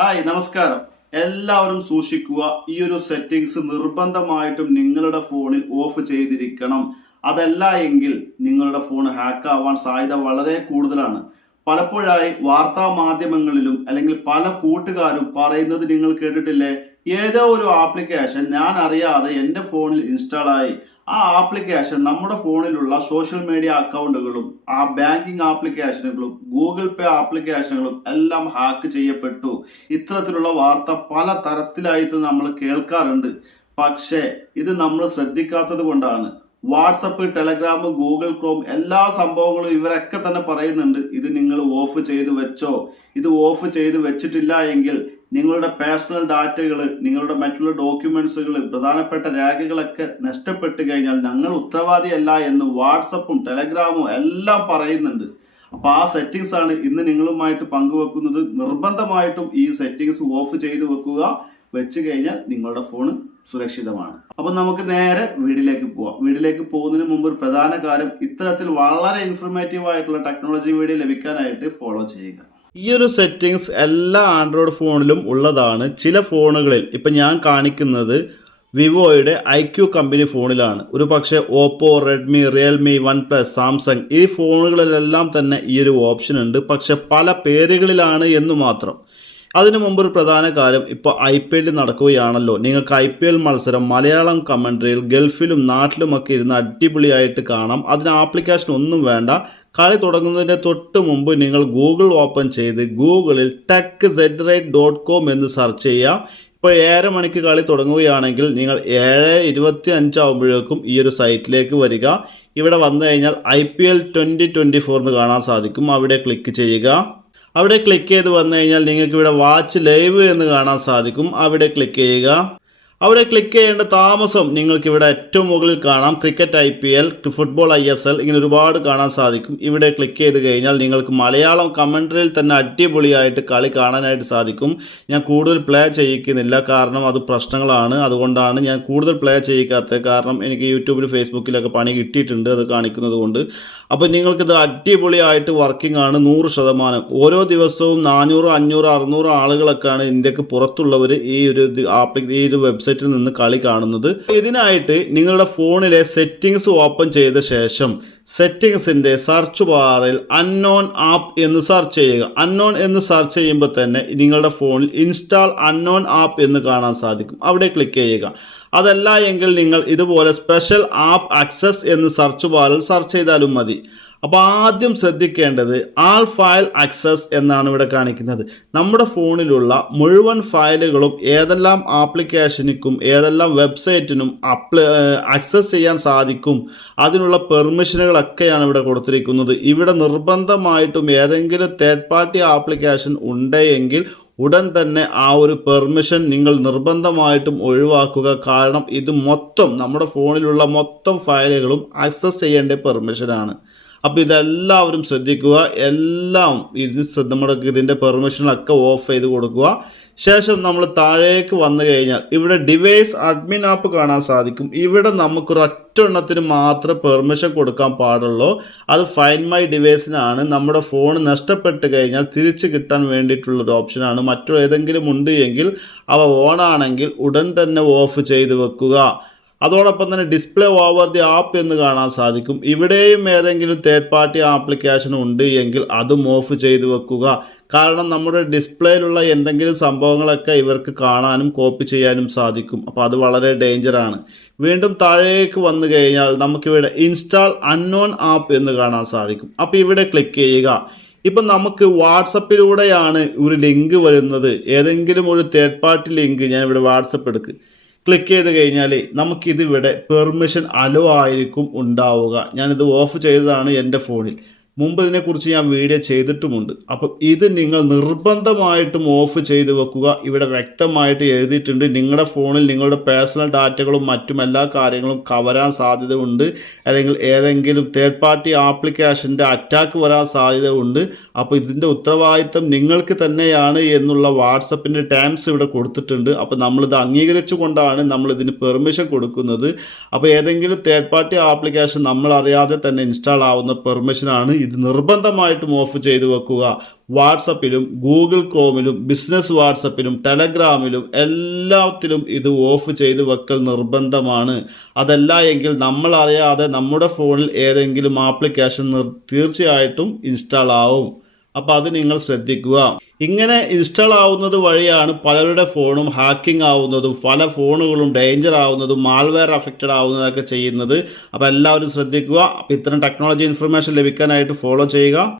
Hi നമസ്കാരം. എല്ലാവരും സൂക്ഷിക്കുക ഈ ഒരു സെറ്റിംഗ്സ് നിർബന്ധമായിട്ടും നിങ്ങളുടെ ഫോണിൽ ഓഫ് ചെയ്തിരിക്കണം. അതല്ല എങ്കിൽ നിങ്ങളുടെ ഫോൺ ഹാക്ക് ആവാൻ സാധ്യത വളരെ കൂടുതലാണ്. പലപ്പോഴായി വാർത്താ മാധ്യമങ്ങളിലും അല്ലെങ്കിൽ പല കൂട്ടുകാരും പറയുന്നത് നിങ്ങൾ കേട്ടിട്ടില്ലേ? ഏതോ ഒരു ആപ്ലിക്കേഷൻ ഞാൻ അറിയാതെ എന്റെ ഫോണിൽ ഇൻസ്റ്റാൾ ആയി. ആ ആപ്ലിക്കേഷൻ നമ്മുടെ ഫോണിലുള്ള സോഷ്യൽ മീഡിയ അക്കൗണ്ടുകളും ആ ബാങ്കിങ് ആപ്ലിക്കേഷനുകളും ഗൂഗിൾ പേ ആപ്ലിക്കേഷനുകളും എല്ലാം ഹാക്ക് ചെയ്യപ്പെട്ടു. ഇത്തരത്തിലുള്ള വാർത്ത പല തരത്തിലായിട്ട് നമ്മൾ കേൾക്കാറുണ്ട്. പക്ഷേ ഇത് നമ്മൾ ശ്രദ്ധിക്കാത്തത് കൊണ്ടാണ്. വാട്സപ്പ് ടെലഗ്രാം ഗൂഗിൾ ക്രോം എല്ലാ സംഭവങ്ങളും ഇവരൊക്കെ തന്നെ പറയുന്നുണ്ട് ഇത് നിങ്ങൾ ഓഫ് ചെയ്ത് വെച്ചോ? ഇത് ഓഫ് ചെയ്ത് വെച്ചിട്ടില്ല എങ്കിൽ നിങ്ങളുടെ പേഴ്സണൽ ഡാറ്റകൾ നിങ്ങളുടെ മറ്റുള്ള ഡോക്യുമെന്റ്സുകൾ പ്രധാനപ്പെട്ട രേഖകളൊക്കെ നഷ്ടപ്പെട്ട് കഴിഞ്ഞാൽ ഞങ്ങൾ ഉത്തരവാദിയല്ല എന്ന് വാട്സപ്പും ടെലഗ്രാമും എല്ലാം പറയുന്നുണ്ട്. അപ്പോൾ ആ സെറ്റിങ്സ് ആണ് ഇന്ന് നിങ്ങളുമായിട്ട് പങ്കുവെക്കുന്നത്. നിർബന്ധമായിട്ടും ഈ സെറ്റിങ്സ് ഓഫ് ചെയ്ത് വെക്കുക. വെച്ച് കഴിഞ്ഞാൽ നിങ്ങളുടെ ഫോൺ സുരക്ഷിതമാണ്. അപ്പൊ നമുക്ക് നേരെ വീടിലേക്ക് പോവാം. വീടിലേക്ക് പോകുന്നതിന് മുമ്പ് ഒരു പ്രധാന കാര്യം ഇത്തരത്തിൽ വളരെ ഇൻഫർമേറ്റീവ് ആയിട്ടുള്ള ടെക്നോളജി വീഡിയോ ലഭിക്കാനായിട്ട് ഫോളോ ചെയ്യുക. ഈ ഒരു സെറ്റിംഗ്സ് എല്ലാ ആൻഡ്രോയിഡ് ഫോണിലും ഉള്ളതാണ്. ചില ഫോണുകളിൽ ഇപ്പം ഞാൻ കാണിക്കുന്നത് വിവോയുടെ ഐ ക്യു കമ്പനി ഫോണിലാണ് ഒരു പക്ഷേ Oppo Redmi Realme OnePlus Samsung ഈ ഫോണുകളിലെല്ലാം തന്നെ ഈ ഒരു ഓപ്ഷൻ ഉണ്ട്. പക്ഷെ പല പേരുകളിലാണ് എന്ന് മാത്രം. അതിനു മുമ്പ് ഒരു പ്രധാന കാര്യം ഇപ്പോൾ ഐ പി എല്ലിൽ നടക്കുകയാണല്ലോ. നിങ്ങൾക്ക് ഐ പി എൽ മത്സരം മലയാളം കമൻട്രിയിൽ ഗൾഫിലും നാട്ടിലുമൊക്കെ ഇരുന്ന് അടിപൊളിയായിട്ട് കാണാം. അതിന് ആപ്ലിക്കേഷൻ ഒന്നും വേണ്ട. കളി തുടങ്ങുന്നതിന് തൊട്ട് മുമ്പ് നിങ്ങൾ ഗൂഗിൾ ഓപ്പൺ ചെയ്ത് ഗൂഗിളിൽ tech Z rate dot com എന്ന് സെർച്ച് ചെയ്യാം. ഇപ്പോൾ ഏഴര മണിക്ക് കളി തുടങ്ങുകയാണെങ്കിൽ നിങ്ങൾ ഏഴ് ഇരുപത്തി അഞ്ചാവുമ്പോഴേക്കും ഈ ഒരു സൈറ്റിലേക്ക് വരിക. ഇവിടെ വന്നു കഴിഞ്ഞാൽ I P L twenty twenty four എന്ന് കാണാൻ സാധിക്കും. അവിടെ ക്ലിക്ക് ചെയ്യുക. അവിടെ ക്ലിക്ക് ചെയ്ത് വന്നു കഴിഞ്ഞാൽ നിങ്ങൾക്ക് ഇവിടെ വാച്ച് ലൈവ് എന്ന് കാണാൻ സാധിക്കും. അവിടെ ക്ലിക്ക് ചെയ്യുക. അവിടെ ക്ലിക്ക് ചെയ്യേണ്ട താമസം നിങ്ങൾക്ക് ഇവിടെ ഏറ്റവും മുകളിൽ കാണാം. Cricket I P L football I S L ഇങ്ങനെ ഒരുപാട് കാണാൻ സാധിക്കും. ഇവിടെ ക്ലിക്ക് ചെയ്ത് കഴിഞ്ഞാൽ നിങ്ങൾക്ക് മലയാളം കമൻട്രിയിൽ തന്നെ അടിപൊളിയായിട്ട് കളി കാണാനായിട്ട് സാധിക്കും. ഞാൻ കൂടുതൽ പ്ലേ ചെയ്യിക്കുന്നില്ല. കാരണം അത് പ്രശ്നങ്ങളാണ്. അതുകൊണ്ടാണ് ഞാൻ കൂടുതൽ പ്ലേ ചെയ്യിക്കാത്തത് കാരണം എനിക്ക് യൂട്യൂബിൽ ഫേസ്ബുക്കിലൊക്കെ പണി കിട്ടിയിട്ടുണ്ട് അത് കാണിക്കുന്നത് കൊണ്ട്. അപ്പോൾ നിങ്ങൾക്കിത് അടിപൊളിയായിട്ട് വർക്കിംഗ് ആണ്. നൂറ് ശതമാനം. ഓരോ ദിവസവും നാനൂറ് അഞ്ഞൂറ് അറുന്നൂറ് ആളുകളൊക്കെയാണ് ഇന്ത്യയ്ക്ക് പുറത്തുള്ളവർ ഈ ഒരു ആപ്പ് ഈ ഒരു വെബ്സൈറ്റിൽ നിന്ന് കളി കാണുന്നത്. ഇതിനായിട്ട് നിങ്ങളുടെ ഫോണിലെ സെറ്റിങ്സ് ഓപ്പൺ ചെയ്ത ശേഷം സെറ്റിങ്സിന്റെ സെർച്ച് ബാറിൽ അൺനോൺ ആപ്പ് എന്ന് സെർച്ച് ചെയ്യുക. അൺനോൺ എന്ന് സെർച്ച് ചെയ്യുമ്പോൾ തന്നെ നിങ്ങളുടെ ഫോണിൽ ഇൻസ്റ്റാൾ അൺനോൺ ആപ്പ് എന്ന് കാണാൻ സാധിക്കും. അവിടെ ക്ലിക്ക് ചെയ്യുക. അതല്ല എങ്കിൽ നിങ്ങൾ ഇതുപോലെ സ്പെഷ്യൽ ആപ്പ് ആക്സസ് എന്ന് സെർച്ച് ബാറിൽ സെർച്ച് ചെയ്താലും മതി. അപ്പോൾ ആദ്യം ശ്രദ്ധിക്കേണ്ടത് ആൾ ഫയൽ ആക്സസ് എന്നാണ് ഇവിടെ കാണിക്കുന്നത്. നമ്മുടെ ഫോണിലുള്ള മുഴുവൻ ഫയലുകളും ഏതെല്ലാം ആപ്ലിക്കേഷനിക്കും ഏതെല്ലാം വെബ്സൈറ്റിനും അപ്ലൈ ആക്സസ് ചെയ്യാൻ സാധിക്കും അതിനുള്ള പെർമിഷനുകളൊക്കെയാണ് ഇവിടെ കൊടുത്തിരിക്കുന്നത്. ഇവിടെ നിർബന്ധമായിട്ടും ഏതെങ്കിലും തേർഡ് പാർട്ടി ആപ്ലിക്കേഷൻ ഉണ്ടെങ്കിൽ ഉടൻ തന്നെ ആ ഒരു പെർമിഷൻ നിങ്ങൾ നിർബന്ധമായിട്ടും ഒഴിവാക്കുക. കാരണം ഇത് മൊത്തം നമ്മുടെ ഫോണിലുള്ള മൊത്തം ഫയലുകളും ആക്സസ് ചെയ്യേണ്ട പെർമിഷനാണ്. അപ്പോൾ ഇതെല്ലാവരും ശ്രദ്ധിക്കുക. എല്ലാം ഇതിന് നമ്മുടെ ഇതിന്റെ പെർമിഷനൊക്കെ ഓഫ് ചെയ്ത് കൊടുക്കുക. ശേഷം നമ്മൾ താഴേക്ക് വന്നു കഴിഞ്ഞാൽ ഇവിടെ ഡിവൈസ് അഡ്മിൻ ആപ്പ് കാണാൻ സാധിക്കും. ഇവിടെ നമുക്കൊരു ഒറ്റ മാത്രം പെർമിഷൻ കൊടുക്കാൻ പാടുള്ളൂ. അത് ഫൈൻ മൈ ഡിവൈസിനാണ്. നമ്മുടെ ഫോൺ നഷ്ടപ്പെട്ട് കഴിഞ്ഞാൽ തിരിച്ച് കിട്ടാൻ വേണ്ടിയിട്ടുള്ളൊരു ഓപ്ഷനാണ്. മറ്റു ഏതെങ്കിലും ഉണ്ട് എങ്കിൽ അവ ഓണാണെങ്കിൽ ഉടൻ തന്നെ ഓഫ് ചെയ്ത് വെക്കുക. അതോടൊപ്പം തന്നെ ഡിസ്പ്ലേ ഓവർ ദി ആപ്പ് എന്ന് കാണാൻ സാധിക്കും. ഇവിടെയും ഏതെങ്കിലും തേർഡ് പാർട്ടി ആപ്ലിക്കേഷൻ ഉണ്ട് എങ്കിൽ അതും ഓഫ് ചെയ്തു വെക്കുക. കാരണം നമ്മുടെ ഡിസ്പ്ലേയിലുള്ള എന്തെങ്കിലും സംഭവങ്ങളൊക്കെ ഇവർക്ക് കാണാനും കോപ്പി ചെയ്യാനും സാധിക്കും. അപ്പോൾ അത് വളരെ ഡേഞ്ചറാണ് വീണ്ടും താഴേക്ക് വന്നു കഴിഞ്ഞാൽ നമുക്കിവിടെ ഇൻസ്റ്റാൾ അൺനോൺ ആപ്പ് എന്ന് കാണാൻ സാധിക്കും. അപ്പോൾ ഇവിടെ ക്ലിക്ക് ചെയ്യുക. ഇപ്പം നമുക്ക് വാട്സപ്പിലൂടെയാണ് ഒരു ലിങ്ക് വരുന്നത്. ഏതെങ്കിലും ഒരു തേർഡ് പാർട്ടി ലിങ്ക് ഞാൻ ഇവിടെ വാട്സപ്പ് എടുക്ക്. ക്ലിക്ക് ചെയ്ത് കഴിഞ്ഞാൽ നമുക്കിതിവിടെ പെർമിഷൻ അലോ ആയിരിക്കും ഉണ്ടാവുക. ഞാനിത് ഓഫ് ചെയ്തതാണ് എന്റെ ഫോണിൽ മുമ്പ് ഇതിനെക്കുറിച്ച് ഞാൻ വീഡിയോ ചെയ്തിട്ടുമുണ്ട്. അപ്പം ഇത് നിങ്ങൾ നിർബന്ധമായിട്ടും ഓഫ് ചെയ്ത് വെക്കുക. ഇവിടെ വ്യക്തമായിട്ട് എഴുതിയിട്ടുണ്ട്. നിങ്ങളുടെ ഫോണിൽ നിങ്ങളുടെ പേഴ്സണൽ ഡാറ്റകളും മറ്റും എല്ലാ കാര്യങ്ങളും കവരാൻ സാധ്യതയുണ്ട്. അല്ലെങ്കിൽ ഏതെങ്കിലും തേർഡ് പാർട്ടി ആപ്ലിക്കേഷന്റെ അറ്റാക്ക് വരാൻ സാധ്യതയുണ്ട്. അപ്പോൾ ഇതിന്റെ ഉത്തരവാദിത്തം നിങ്ങൾക്ക് തന്നെയാണ് എന്നുള്ള വാട്സപ്പിന്റെ ടേംസ് ഇവിടെ കൊടുത്തിട്ടുണ്ട്. അപ്പോൾ നമ്മളിത് അംഗീകരിച്ചു കൊണ്ടാണ് നമ്മളിതിന് പെർമിഷൻ കൊടുക്കുന്നത്. അപ്പോൾ ഏതെങ്കിലും തേർഡ് പാർട്ടി ആപ്ലിക്കേഷൻ നമ്മൾ അറിയാതെ തന്നെ ഇൻസ്റ്റാൾ ആവുന്ന പെർമിഷനാണ് ഇത് നിർബന്ധമായിട്ടും ഓഫ് ചെയ്തു വെക്കുക. വാട്സപ്പിലും ഗൂഗിൾ ക്രോമിലും ബിസിനസ് വാട്സപ്പിലും ടെലഗ്രാമിലും എല്ലാത്തിലും ഇത് ഓഫ് ചെയ്ത് വെക്കൽ നിർബന്ധമാണ്. അതല്ല എങ്കിൽ നമ്മൾ അറിയാതെ നമ്മുടെ ഫോണിൽ ഏതെങ്കിലും ആപ്ലിക്കേഷൻ തീർച്ചയായിട്ടും ഇൻസ്റ്റാൾ ആവും. അപ്പോൾ അത് നിങ്ങൾ ശ്രദ്ധിക്കുക. ഇങ്ങനെ ഇൻസ്റ്റാൾ ആവുന്നത് വഴിയാണ് പലരുടെ ഫോണും ഹാക്കിംഗ് ആവുന്നതും പല ഫോണുകളും ഡേഞ്ചർ ആവുന്നതും മാൾവെയർ അഫക്റ്റഡ് ആവുന്നതൊക്കെ ചെയ്യുന്നത്. അപ്പോൾ എല്ലാവരും ശ്രദ്ധിക്കുക. അപ്പോൾ ഇത്തരം ടെക്നോളജി ഇൻഫർമേഷൻ ലഭിക്കാനായിട്ട് ഫോളോ ചെയ്യുക.